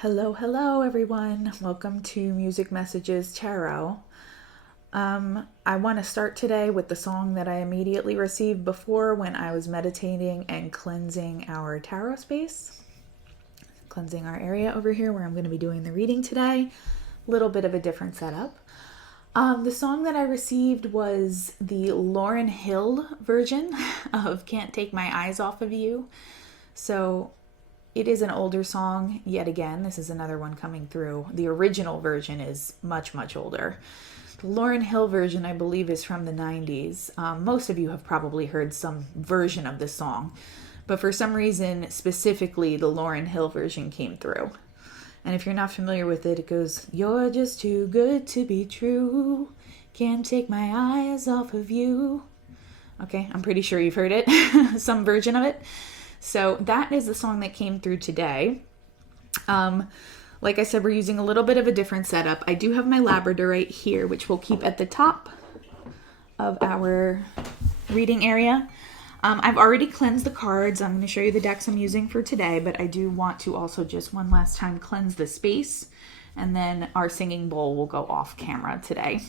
Hello everyone. Welcome to Music Messages Tarot. I want to start today with the song that I immediately received before when I was meditating and cleansing our tarot space. Cleansing our area over here where I'm going to be doing the reading today. A little bit of a different setup. The song that I received was the Lauryn Hill version of Can't Take My Eyes Off of You. So it is an older song, yet again. This is another one coming through. The original version is much, much older. The Lauryn Hill version, I believe, is from the 90s. Most of you have probably heard some version of this song. But for some reason, specifically, the Lauryn Hill version came through. And if you're not familiar with it, it goes, "You're just too good to be true. Can't take my eyes off of you." Okay, I'm pretty sure you've heard it. Some version of it. So that is the song that came through today. Like I said, we're using a little bit of a different setup. I do have my labradorite here, which we'll keep at the top of our reading area. I've already cleansed the cards. I'm going to show you the decks I'm using for today, but I do want to also just one last time cleanse the space, and then our singing bowl will go off camera today.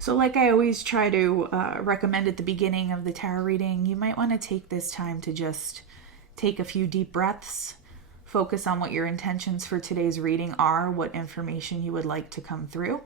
So like I always try to recommend at the beginning of the tarot reading, you might want to take this time to just take a few deep breaths, focus on what your intentions for today's reading are, what information you would like to come through.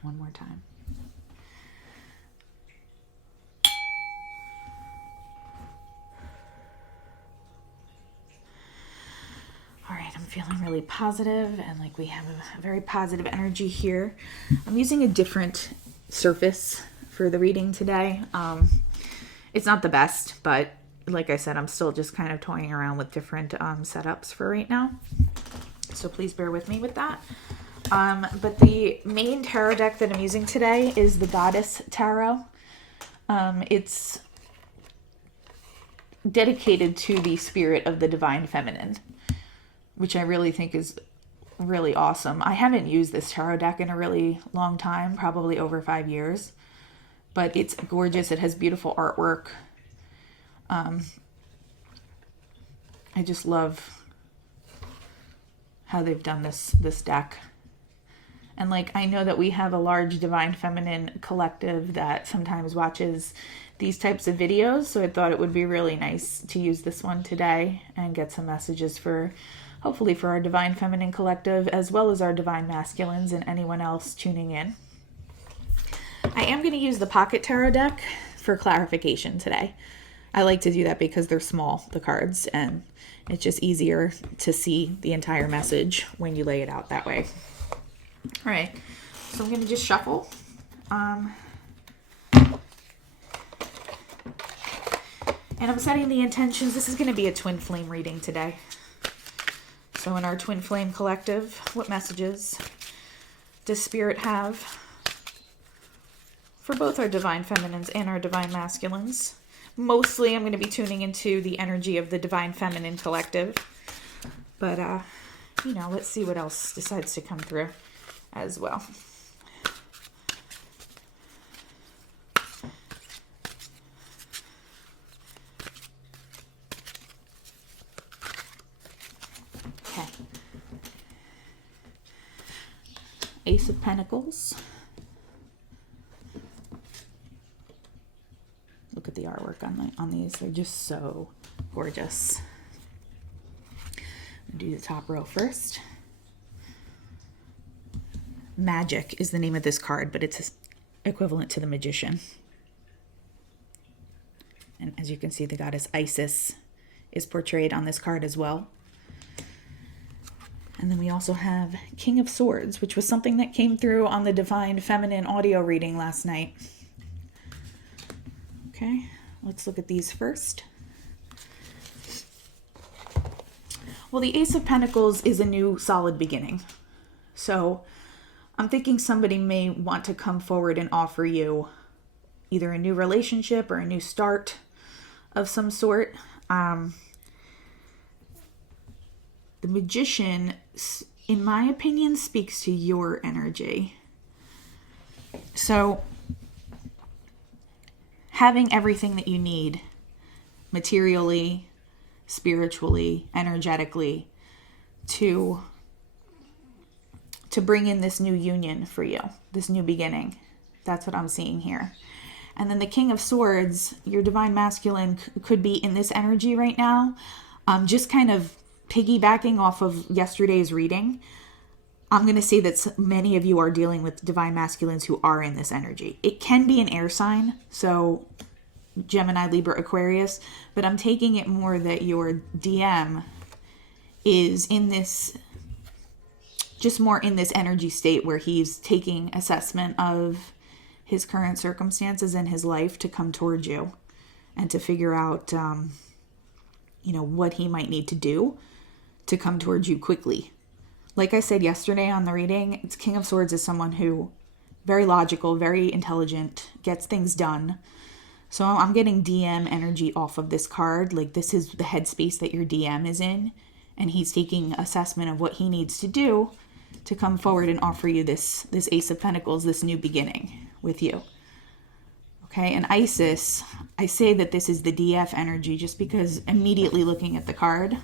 One more time. All right, I'm feeling really positive and like we have a very positive energy here. I'm using a different surface for the reading today. It's not the best, but like I said, I'm still just kind of toying around with different setups for right now. So please bear with me with that. But the main tarot deck that I'm using today is the Goddess Tarot. It's dedicated to the spirit of the divine feminine, which I really think is really awesome. I haven't used this tarot deck in a really long time, probably over 5 years, but it's gorgeous. It has beautiful artwork. I just love how they've done this deck. And like, I know that we have a large divine feminine collective that sometimes watches these types of videos. So I thought it would be really nice to use this one today and get some messages for, hopefully for our divine feminine collective, as well as our divine masculines and anyone else tuning in. I am going to use the pocket tarot deck for clarification today. I like to do that because they're small, the cards, and it's just easier to see the entire message when you lay it out that way. All right, so I'm going to just shuffle. And I'm setting the intentions. This is going to be a twin flame reading today. So in our twin flame collective, what messages does Spirit have for both our divine feminines and our divine masculines? Mostly I'm going to be tuning into the energy of the divine feminine collective. But, let's see what else decides to come through as well. Okay. Ace of Pentacles. Look at the artwork on these. They're just so gorgeous. I'll do the top row first. Magic is the name of this card, but it's equivalent to the Magician. And as you can see, the goddess Isis is portrayed on this card as well. And then we also have King of Swords, which was something that came through on the Divine Feminine audio reading last night. Okay, let's look at these first. Well, the Ace of Pentacles is a new solid beginning. So I'm thinking somebody may want to come forward and offer you either a new relationship or a new start. of some sort. The Magician, in my opinion, speaks to your energy. So, having everything that you need, materially, spiritually, energetically, to bring in this new union for you, this new beginning. That's what I'm seeing here. And then the King of Swords, your divine masculine could be in this energy right now. Just kind of piggybacking off of yesterday's reading, I'm going to say that many of you are dealing with divine masculines who are in this energy. It can be an air sign, so Gemini, Libra, Aquarius, but I'm taking it more that your DM is in this, just more in this energy state where he's taking assessment of his current circumstances in his life to come towards you and to figure out, what he might need to do to come towards you quickly. Like I said yesterday on the reading, King of Swords is someone who very logical, very intelligent, gets things done. So I'm getting DM energy off of this card. Like this is the headspace that your DM is in, and he's taking assessment of what he needs to do to come forward and offer you this Ace of Pentacles, this new beginning with you. Okay, and Isis, I say that this is the DF energy just because immediately looking at the card,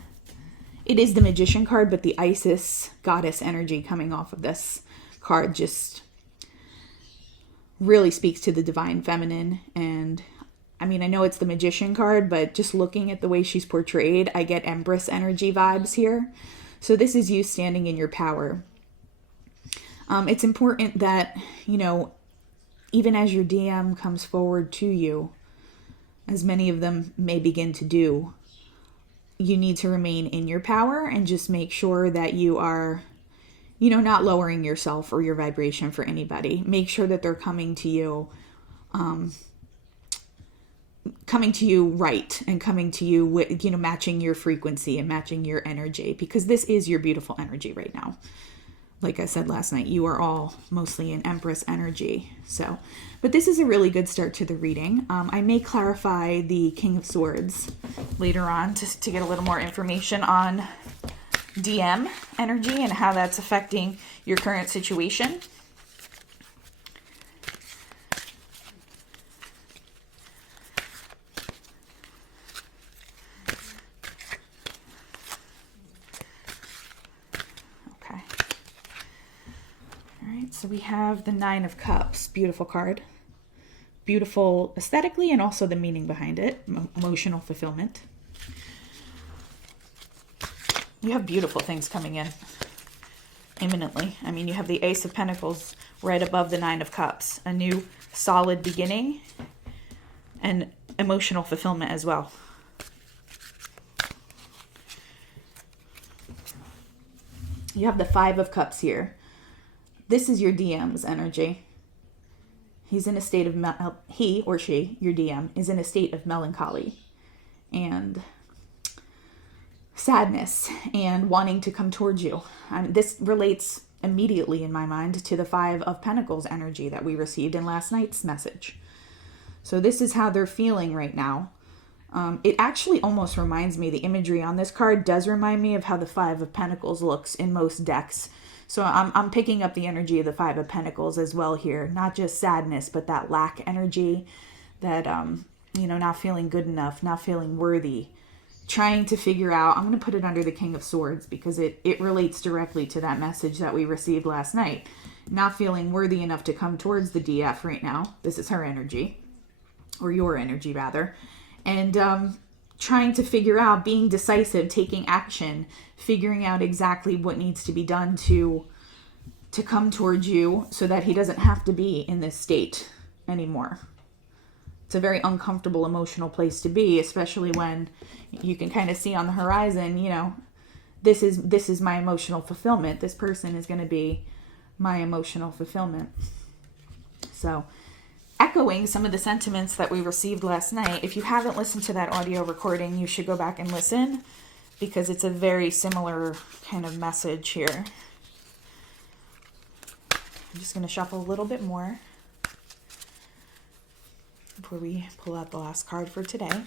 it is the Magician card, but the Isis goddess energy coming off of this card just really speaks to the divine feminine. And I mean, I know it's the Magician card, but just looking at the way she's portrayed, I get Empress energy vibes here. So this is you standing in your power. It's important that, even as your DM comes forward to you, as many of them may begin to do, you need to remain in your power and just make sure that you are, not lowering yourself or your vibration for anybody. Make sure that they're coming to you right and coming to you with, matching your frequency and matching your energy, because this is your beautiful energy right now. Like I said last night, you are all mostly in Empress energy. So, but this is a really good start to the reading. I may clarify the King of Swords later on to get a little more information on DM energy and how that's affecting your current situation. So we have the Nine of Cups, beautiful card, beautiful aesthetically and also the meaning behind it, emotional fulfillment. You have beautiful things coming in imminently. I mean, you have the Ace of Pentacles right above the Nine of Cups, a new solid beginning and emotional fulfillment as well. You have the Five of Cups here. This is your DM's energy. He's in a state of, he or she, your DM, is in a state of melancholy and sadness and wanting to come towards you. And this relates immediately in my mind to the Five of Pentacles energy that we received in last night's message. So this is how they're feeling right now. It actually almost reminds me, the imagery on this card does remind me of how the Five of Pentacles looks in most decks. So I'm picking up the energy of the Five of Pentacles as well here. Not just sadness, but that lack energy, that, not feeling good enough, not feeling worthy, trying to figure out. I'm going to put it under the King of Swords because it relates directly to that message that we received last night. Not feeling worthy enough to come towards the DF right now. This is her energy, or your energy rather. And trying to figure out, being decisive, taking action, figuring out exactly what needs to be done to come towards you so that he doesn't have to be in this state anymore. It's a very uncomfortable, emotional place to be, especially when you can kind of see on the horizon, this is my emotional fulfillment. This person is going to be my emotional fulfillment. So, echoing some of the sentiments that we received last night. If you haven't listened to that audio recording, you should go back and listen because it's a very similar kind of message here. I'm just going to shuffle a little bit more before we pull out the last card for today.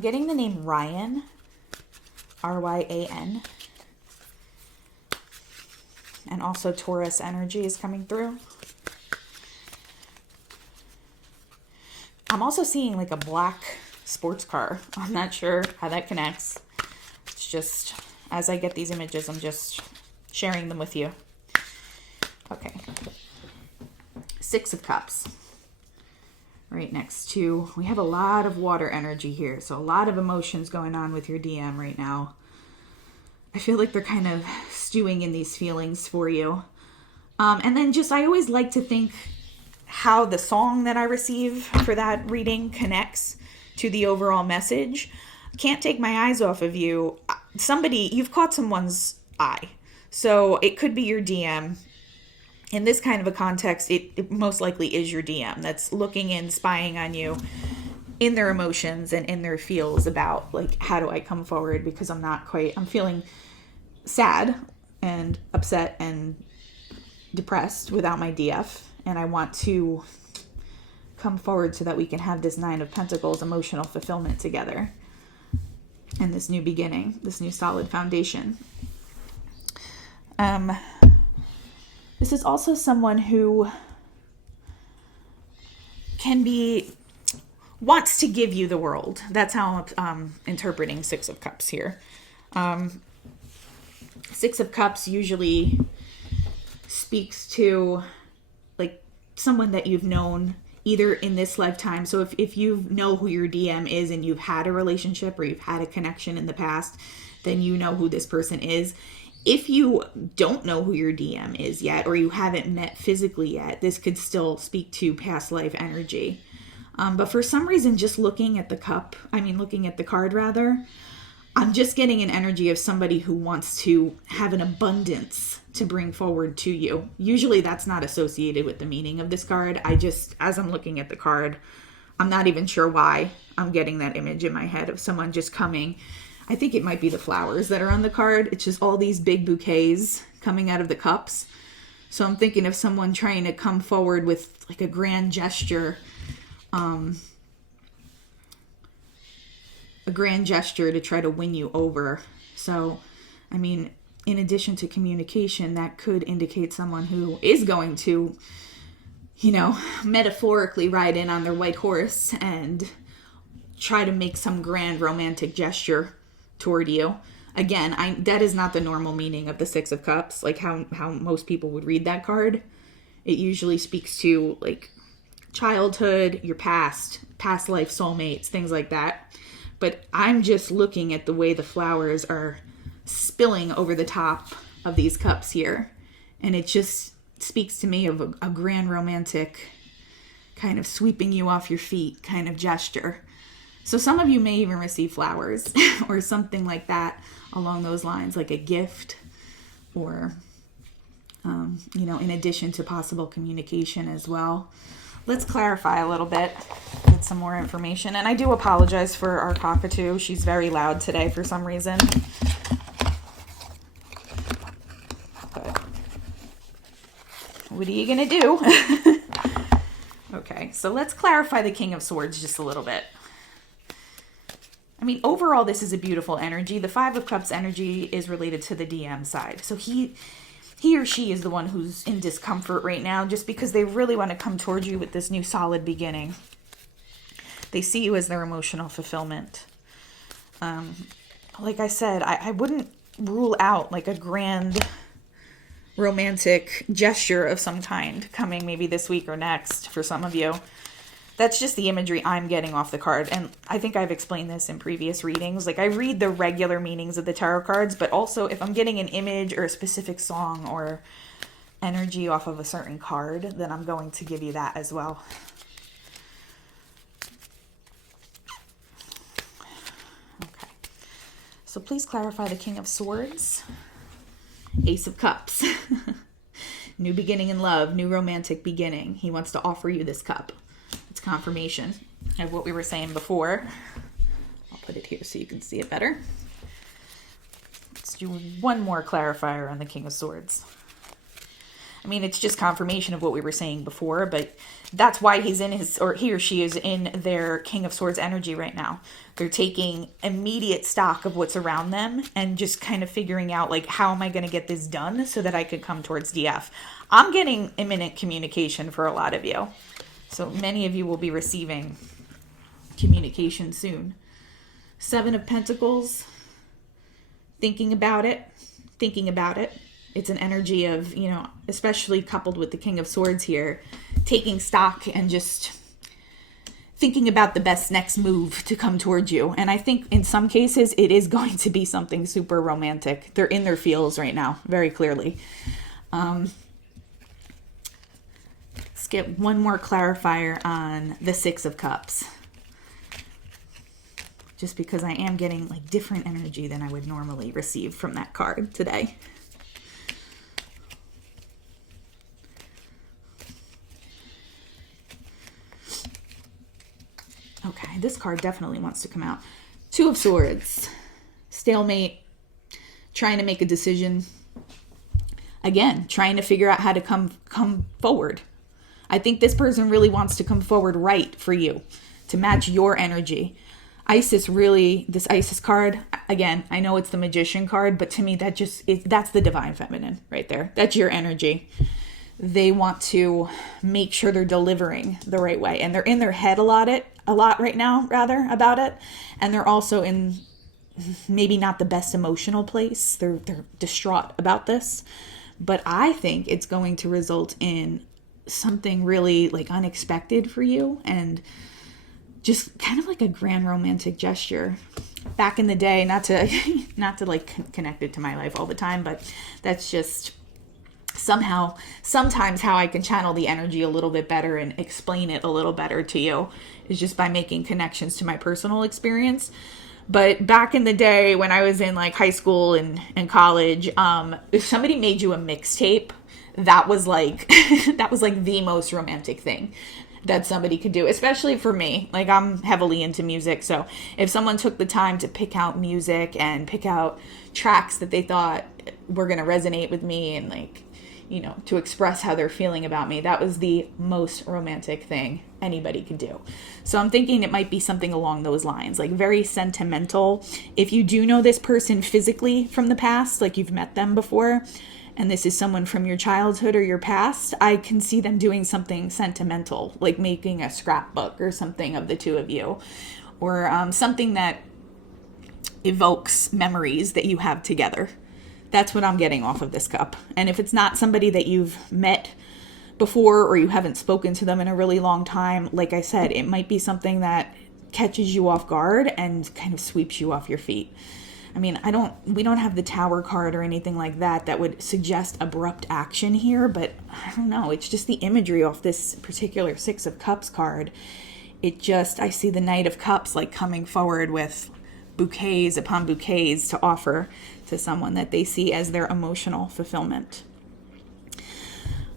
I'm getting the name Ryan, Ryan, and also Taurus energy is coming through. I'm also seeing like a black sports car. I'm not sure how that connects. It's just, as I get these images, I'm just sharing them with you. Okay. Six of Cups. Right next to, we have a lot of water energy here. So a lot of emotions going on with your DM right now. I feel like they're kind of stewing in these feelings for you. And then just, I always like to think how the song that I receive for that reading connects to the overall message. Can't take my eyes off of you. You've caught someone's eye. So it could be your DM. In this kind of a context, it most likely is your DM that's looking in, spying on you in their emotions and in their feels about, like, how do I come forward because I'm feeling sad and upset and depressed without my DF. And I want to come forward so that we can have this Nine of Pentacles emotional fulfillment together. And this new beginning, this new solid foundation. This is also someone who wants to give you the world. That's how I'm interpreting Six of Cups here. Six of Cups usually speaks to like someone that you've known either in this lifetime. So if you know who your DM is and you've had a relationship or you've had a connection in the past, then you know who this person is. If you don't know who your DM is yet, or you haven't met physically yet, this could still speak to past life energy. But for some reason, just looking at the card rather, I'm just getting an energy of somebody who wants to have an abundance to bring forward to you. Usually that's not associated with the meaning of this card. As I'm looking at the card, I'm not even sure why I'm getting that image in my head of someone just coming. I think it might be the flowers that are on the card. It's just all these big bouquets coming out of the cups. So I'm thinking of someone trying to come forward with like a grand gesture, to try to win you over. So, I mean, in addition to communication, that could indicate someone who is going to, metaphorically ride in on their white horse and try to make some grand romantic gesture toward you. Again, that is not the normal meaning of the Six of Cups, like how most people would read that card. It usually speaks to like childhood, your past life soulmates, things like that. But I'm just looking at the way the flowers are spilling over the top of these cups here. And it just speaks to me of a grand romantic kind of sweeping you off your feet kind of gesture. So some of you may even receive flowers or something like that along those lines, like a gift or, in addition to possible communication as well. Let's clarify a little bit, get some more information. And I do apologize for our cockatoo. She's very loud today for some reason. But what are you going to do? Okay, so let's clarify the King of Swords just a little bit. I mean, overall, this is a beautiful energy. The Five of Cups energy is related to the DM side. So he or she is the one who's in discomfort right now just because they really want to come towards you with this new solid beginning. They see you as their emotional fulfillment. Like I said, I wouldn't rule out like a grand romantic gesture of some kind coming maybe this week or next for some of you. That's just the imagery I'm getting off the card. And I think I've explained this in previous readings. Like I read the regular meanings of the tarot cards, but also if I'm getting an image or a specific song or energy off of a certain card, then I'm going to give you that as well. Okay. So please clarify the King of Swords. Ace of Cups. New beginning in love, new romantic beginning. He wants to offer you this cup. It's confirmation of what we were saying before. I'll put it here so you can see it better. Let's do one more clarifier on the King of Swords. I mean, it's just confirmation of what we were saying before, but that's why he's in his, or he or she is in their King of Swords energy right now. They're taking immediate stock of what's around them and just kind of figuring out, like, how am I going to get this done so that I could come towards DF? I'm getting imminent communication for a lot of you. So many of you will be receiving communication soon. 7 of Pentacles, thinking about it. It's an energy of, you know, especially coupled with the King of Swords here, taking stock and just thinking about the best next move to come towards you. And I think in some cases it is going to be something super romantic. They're in their feels right now, very clearly. Let's get one more clarifier on the 6 of Cups. Just because I am getting like different energy than I would normally receive from that card today. Okay, this card definitely wants to come out. 2 of Swords, stalemate, trying to make a decision. Again, trying to figure out how to come forward. I think this person really wants to come forward right for you, to match your energy. Isis really, this Isis card, again, I know it's the Magician card, but to me that's the Divine Feminine right there. That's your energy. They want to make sure they're delivering the right way. And they're in their head a lot right now, rather, about it. And they're also in maybe not the best emotional place. They're distraught about this. But I think it's going to result in something really like unexpected for you and just kind of like a grand romantic gesture. Back in the day, not to like connect it to my life all the time, but that's just sometimes how I can channel the energy a little bit better and explain it a little better to you is just by making connections to my personal experience. But back in the day when I was in like high school and college, if somebody made you a mixtape, that was like the most romantic thing that somebody could do, especially for me. Like, I'm heavily into music, so if someone took the time to pick out music and pick out tracks that they thought were going to resonate with me and, like, you know, to express how they're feeling about me, that was the most romantic thing anybody could do. So I'm thinking it might be something along those lines, like very sentimental. If you do know this person physically from the past, like you've met them before, and this is someone from your childhood or your past, I can see them doing something sentimental, like making a scrapbook or something of the two of you, or something that evokes memories that you have together. That's what I'm getting off of this cup. And if it's not somebody that you've met before or you haven't spoken to them in a really long time, like I said, it might be something that catches you off guard and kind of sweeps you off your feet. I mean, we don't have the Tower card or anything like that would suggest abrupt action here, but I don't know. It's just the imagery off this particular 6 of Cups card. I see the Knight of Cups like coming forward with bouquets upon bouquets to offer to someone that they see as their emotional fulfillment.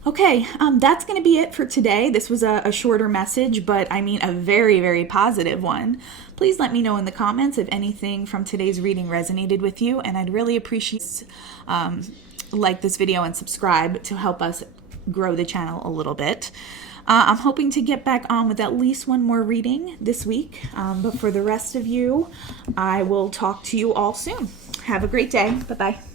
Okay, that's going to be it for today. This was a shorter message, but I mean a very, very positive one. Please let me know in the comments if anything from today's reading resonated with you, and I'd really appreciate like this video and subscribe to help us grow the channel a little bit. I'm hoping to get back on with at least one more reading this week, but for the rest of you, I will talk to you all soon. Have a great day. Bye-bye.